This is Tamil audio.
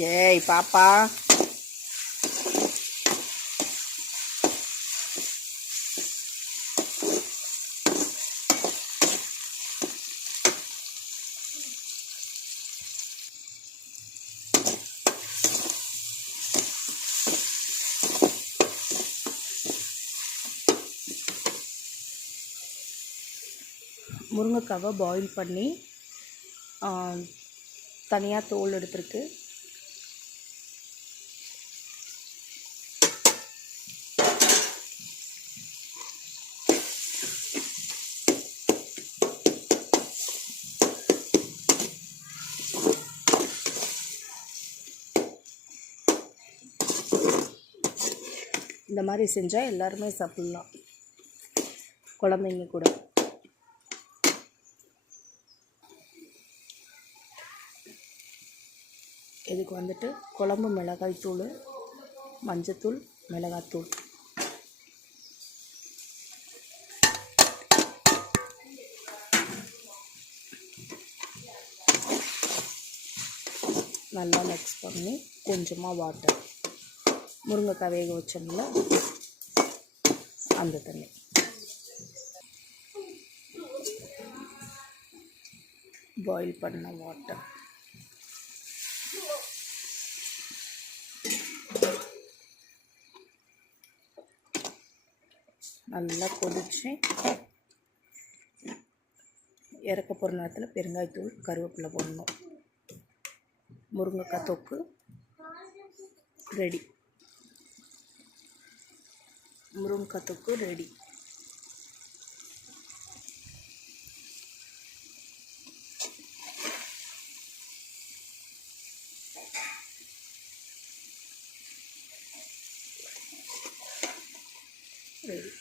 ஏய் பாப்பா, முருங்கைக்காவை பாயில் பண்ணி தனியாக தோல் எடுத்துருக்கு. இந்த மாதிரி செஞ்சால் எல்லாருமே சாப்பிட்லாம், குழந்தைங்க கூட. இதுக்கு வந்துட்டு குழம்பு மிளகாய் தூள், மஞ்சத்தூள், மிளகாத்தூள், நல்லா மிக்ஸ் பண்ணி கொஞ்சமாக வாட்டர், முருங்கைக்காய் வேக வச்சோம்ல அந்த தண்ணி, பாயில் பண்ண வாட்டர், நல்லா கொதிச்சு இறக்க போகிற நேரத்தில் பெருங்காயத்தூள், கருவேப்பிலை போடணும். முருங்கைக்காய் தொக்கு ரெடி. முருங்கைக்காய் தொக்கு ரெடி. ரெடி.